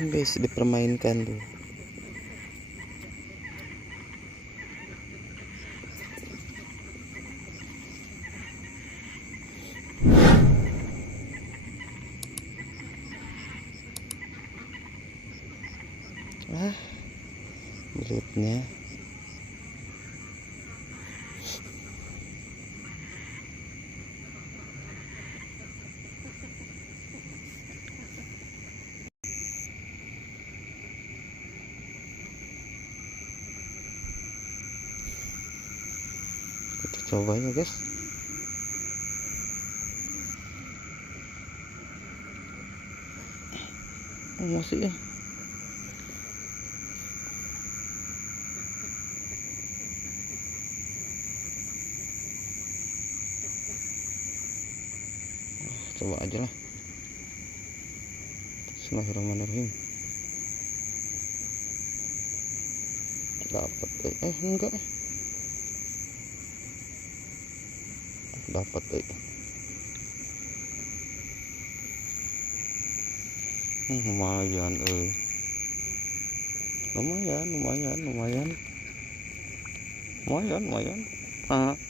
Guys, dipermainkan tuh. Belutnya kita coba ya guys. Masih ya. Coba aja lah. Bismillahirrahmanirrahim. Dapat enggak dapat lumayan lumayan